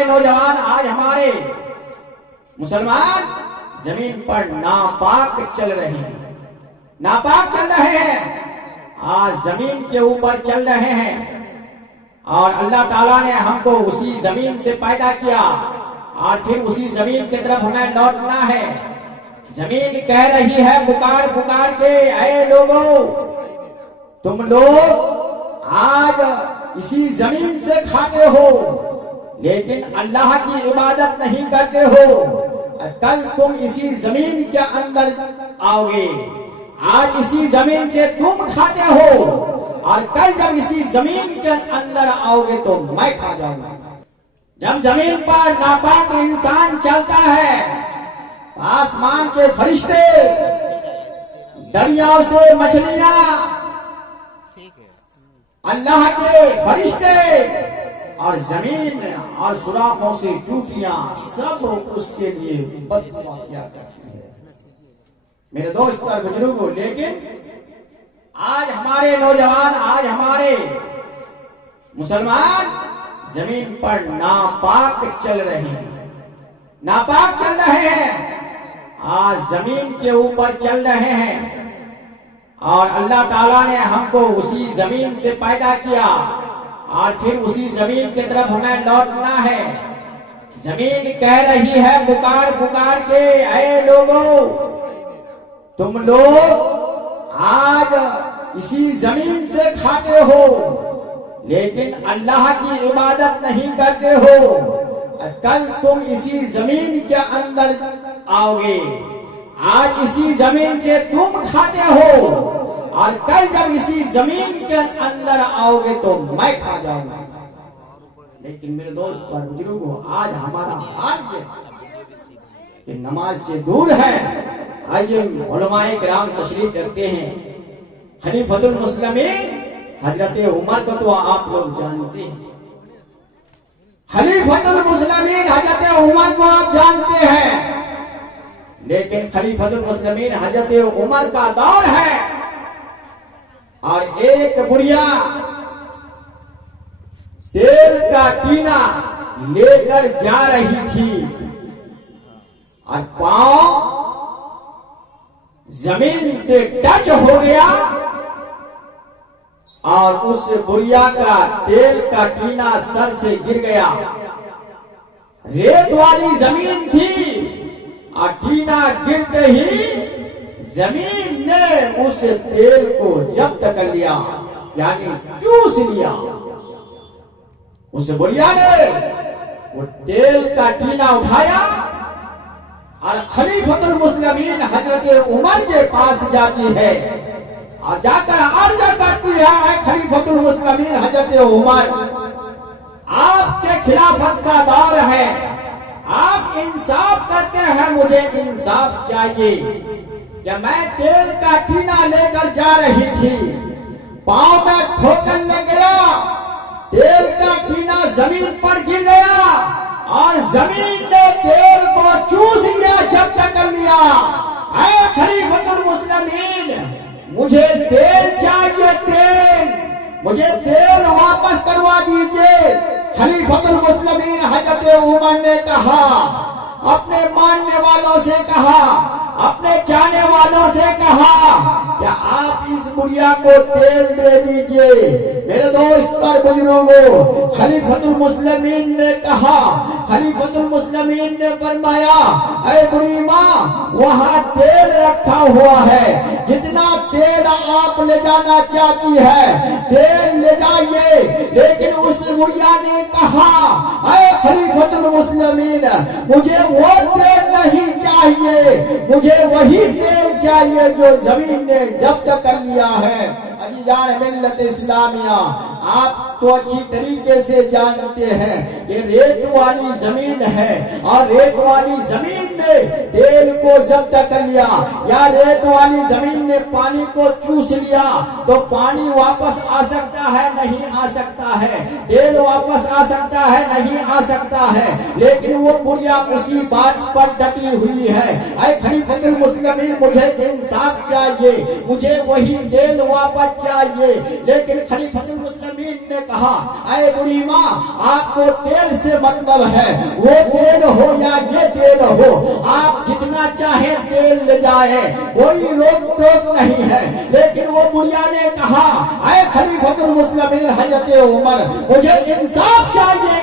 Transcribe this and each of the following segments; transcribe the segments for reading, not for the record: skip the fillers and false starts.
ہمارے نوجوان، آج ہمارے مسلمان زمین پر ناپاک چل رہے ہیں، ناپاک چل رہے ہیں، آج زمین کے اوپر چل رہے ہیں۔ اور اللہ تعالیٰ نے ہم کو اسی زمین سے پیدا کیا اور پھر اسی زمین کی طرف ہمیں لوٹنا ہے۔ زمین کہہ رہی ہے پکار پکار کے، اے لوگوں، تم لوگ آج اسی زمین سے کھاتے ہو لیکن اللہ کی عبادت نہیں کرتے ہو، کل تم اسی زمین کے اندر آؤ گے۔ آج اسی زمین سے تم کھاتے ہو اور کل جب اسی زمین کے اندر آؤ گے تو میں کھا جاؤں گا۔ جب زمین پر ناپاک انسان چلتا ہے، آسمان کے فرشتے، دریاؤں سے مچھلیاں، اللہ کے فرشتے اور زمین اور سوراخوں سے چوٹیاں سب اس کے لیے بد دعا کیا کرتی ہے۔ میرے دوست اور بزرگوں، لیکن آج ہمارے نوجوان، آج ہمارے مسلمان زمین پر ناپاک چل رہے ہیں، ناپاک چل رہے ہیں، آج زمین کے اوپر چل رہے ہیں۔ اور اللہ تعالیٰ نے ہم کو اسی زمین سے پیدا کیا اور پھر اسی زمین کی طرف ہمیں لوٹنا ہے۔ زمین کہہ رہی ہے پکار پکار کے، اے لوگوں، تم لوگ آج اسی زمین سے کھاتے ہو لیکن اللہ کی عبادت نہیں کرتے ہو، کل تم اسی زمین کے اندر آؤ گے۔ آج اسی زمین سے تم کھاتے ہو اور کل جب اسی زمین کے اندر آؤ گے تو میں کھا جاؤں گا۔ لیکن میرے دوست اور بزرگوں، آج ہمارا حال یہ کہ نماز سے دور ہے۔ آج علماء کرام تشریف رکھتے ہیں، خلیفۃ المسلمین حضرت عمر کو تو آپ لوگ جانتے ہیں، خلیفۃ المسلمین حضرت عمر کو آپ جانتے ہیں، لیکن خلیفۃ المسلمین حضرت عمر کا دور ہے اور ایک بڑھیا تیل کا ٹینا لے کر جا رہی تھی اور پاؤں زمین سے ٹچ ہو گیا اور اس بڑھیا کا تیل کا ٹینا سر سے گر گیا۔ ریت والی زمین تھی اور ٹینا گرتے ہی زمین نے اس تیل کو ضبط کر لیا، یعنی چوس لیا۔ اس بڑھیا نے وہ تیل کا ٹینا اٹھایا اور خلیفۃ المسلمین حضرت عمر کے پاس جاتی ہے اور جا کر عرض کرتی ہے، اے خلیفۃ المسلمین حضرت عمر، آپ کے خلافت کا دور ہے، آپ انصاف کرتے ہیں، مجھے انصاف چاہیے کہ میں تیل کا ٹینا لے کر جا رہی تھی، پاؤں میں ٹھوکر لگ گیا، تیل کا ٹینا زمین پر گر گیا اور زمین نے تیل کو چوس لیا، ضبط کر لیا۔ اے خلیفۃ المسلمین، مجھے تیل چاہیے، تیل، مجھے تیل واپس کروا دیجئے۔ خلیفۃ المسلمین حضرت عمر نے کہا، اپنے ماننے والوں سے کہا، اپنے چاہنے والوں سے کہا کہ آپ اس بڑھیا کو تیل دے دیجئے۔ میرے دوست اور بزرگوں، خلیفۃ المسلمین نے کہا، خلیفۃ المسلمین نے فرمایا، اے بڑھی ماں، وہاں تیل رکھا ہوا ہے، جتنا تیل آپ لے جانا چاہتی ہے تیل لے جائیے۔ لیکن اس بڑھیا نے کہا، اے خلیفۃ المسلمین، مجھے وہ تیل نہیں چاہیے، مجھے وہی تیل چاہیے جو زمین نے ضبط کر لیا ہے۔ عزیزان ملت اسلامیہ، آپ تو اچھی طریقے سے جانتے ہیں کہ ریت والی زمین ہے اور ریت والی زمین نے تیل کو ضبط کر لیا، یا ریت والی زمین نے پانی کو چوس لیا تو پانی واپس آ سکتا ہے؟ نہیں آ سکتا ہے۔ تیل واپس آ سکتا ہے؟ نہیں آ سکتا ہے۔ لیکن وہ بڑھیا اسی بات پر ڈٹی ہوئی ہے، اے خلیفۃ المسلمین، مجھے انصاف چاہیے، مجھے وہی تیل واپس چاہیے۔ لیکن خلیفۃ المسلمین मुस्लिमीन ने कहा, अरे बुढ़ी माँ, आपको तेल से मतलब है, वो तेल हो या ये तेल हो, आप जितना चाहे तेल ले जाए, कोई रोक टोक नहीं है। लेकिन वो बुढ़िया ने कहा, अरे खलीफतुल मुस्लिमीन हजरत उमर, मुझे इंसाफ चाहिए,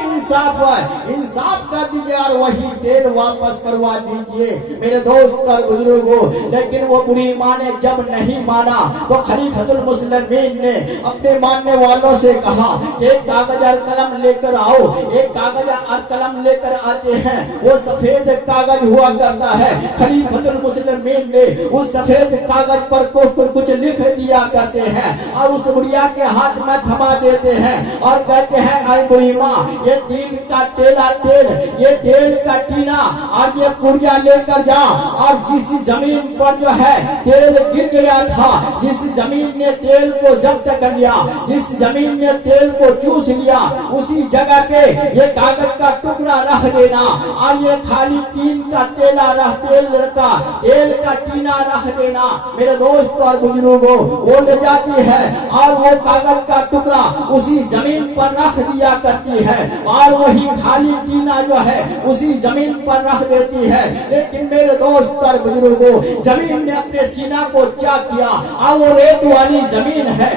इंसाफ कर दीजिए और वही तेल वापस करवा दीजिए मेरे दोस्त और बुजुर्गों। लेकिन वो बुढ़ी माँ ने जब नहीं माना तो खलीफतुल मुस्लिमीन ने अपने मानने वालों से कहा, एक कागज और कलम लेकर आओ। एक कागज और कलम लेकर आते हैं, वो सफेद कागज हुआ करता है। खलीफतुल मुस्लिमीन ने उस सफेद कागज पर कुछ लिख दिया करते हैं और उस बुढ़िया के हाथ में थमा देते हैं और कहते हैं, अरे बुढ़ी माँ, ये तिल का तेल, ये तेल का टीना और ये पुड़िया लेकर जा, और जिस जमीन पर जो है तेल गिर गया था, जिस जमीन ने तेल को जब्त कर लिया, जिस जमीन ने तेल को चूस लिया, उसी जगह पे ये कागज का टुकड़ा रख देना और ये खाली टीन का तेल का टीना रख देना। मेरे दोस्त और बुजुर्गों, वो ले जाती है और वो कागज का टुकड़ा उसी जमीन पर रख दिया करती है और वही खाली टीना जो है उसी जमीन पर रख देती है। लेकिन मेरे दोस्त और बुजुर्गों, जमीन ने अपने सीना को चाक किया और वो रेत वाली जमीन है,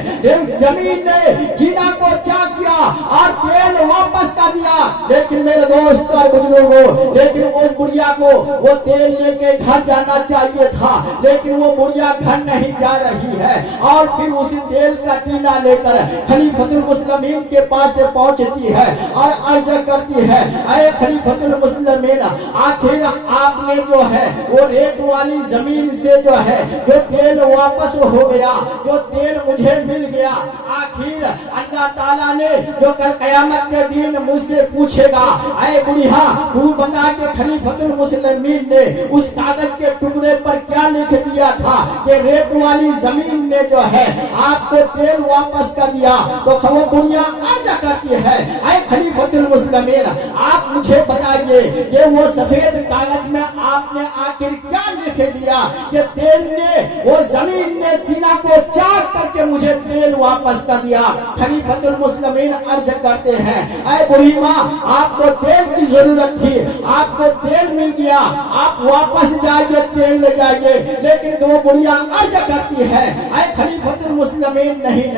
जमीन ने सीना को चाक किया और तेल वापस कर दिया। लेकिन मेरे दोस्त और बुजुर्गों, लेकिन वो बुढ़िया को वो तेल लेके घर जाना चाहिए था, लेकिन वो बुढ़िया घर नहीं जा रही है और फिर उसी तेल का टीना लेकर खलीफतुल मुस्लिमीन के पास से पहुंचती है और अर्ज करती है, अरे खलीफतुल मुस्लिमीन, आखिर आपने जो है वो रेत वाली जमीन से जो है जो तेल वापस हो गया, जो तेल मुझे मिल गया, आखिर अल्लाह ताला ने जो कल कयामत के दिन मुझसे पूछेगा, अरे बुढ़िया, तू बता के खलीफतुल मुस्लिमीन ने उस कागज के टुकड़े पर क्या लिख दिया था कि रेत वाली जमीन ने जो है आपको तेल वापस कर दिया। तो वो बुढ़िया अर्ज करती है, अरे खलीफतुल मुस्लिमीन, आप मुझे बताइए कि वो सफेद कागज में आपने आखिर क्या लिख दिया कि तेल ने, वो जमीन ने सीना को चाक करके मुझे तेल वापस कर दिया। खलीफतुल मुस्लिमीन अर्ज करते हैं, अरे बुढ़ी माँ, आपको तेल की जरूरत थी, आपको तेल मिल गया, आप वापस जाइए, तेल ले जाइए। लेकिन वो बुढ़िया अर्ज करती है, अरे खलीफतुल मुस्लिमीन, नहीं,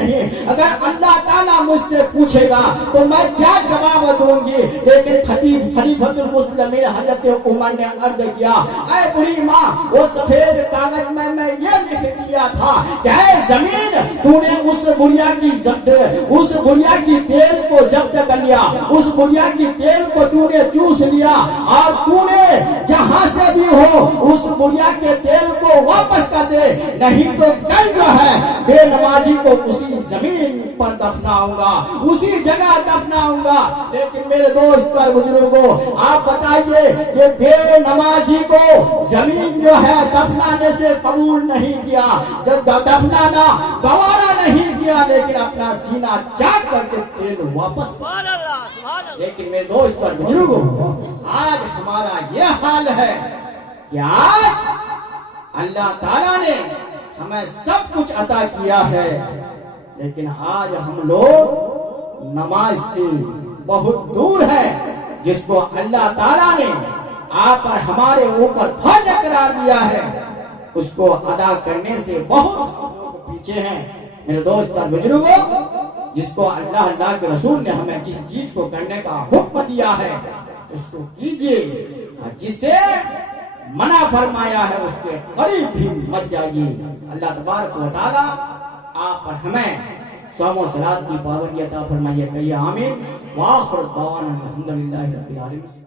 अगर अल्लाह ताला मुझसे पूछेगा तो मैं क्या जवाब दूंगी। लेकिन खलीफतुल मुस्लिमीन हजरत उमर ने अर्ज किया, अरे बुढ़ी माँ, वो सफेद कागज में मैं ये लिख दिया था कि जमीन, तूने उस बुढ़िया की तेल को जब्त कर लिया, उस बुढ़िया की तेल को तूने चूस लिया और तूने जहां से भी हो उस बुढ़िया के तेल को वापस कर दे, नहीं तो कल जो है बेनमाजी को उसी जमीन पर दफनाऊंगा, उसी जगह दफनाऊंगा। लेकिन मेरे दोस्त और बुजुर्गों, आप बताइए, ये बेनमाजी को जमीन जो है दफनाने से कबूल नहीं किया, जब दफनाना गवारा नहीं किया, लेकिन अपना सीना चाक करके तेल वापस। लेकिन मेरे दोस्त और बुजुर्गों, आज हमारा यह हाल है कि आज अल्लाह ताला ने हमें सब कुछ अता किया है, लेकिन आज हम लोग नमाज से बहुत दूर है, जिसको अल्लाह ताला ने आप और हमारे ऊपर फर्ज करार दिया है, उसको अदा करने से बहुत पीछे हैं। मेरे दोस्त और बुजुर्गों, जिसको अल्लाह के रसूल ने हमें किस चीज को करने का हुक्म दिया है उसको कीजिए, जिसे मना फरमाया है उसके करीब भी मत जाइए। अल्लाह तबारक व तआला आप और हमें सौम व सलात की पाबंदी अता फरमाइए। कहिए आमीन। वाखिर दावाना अल्हम्दुलिल्लाहि रब्बिल आलमीन।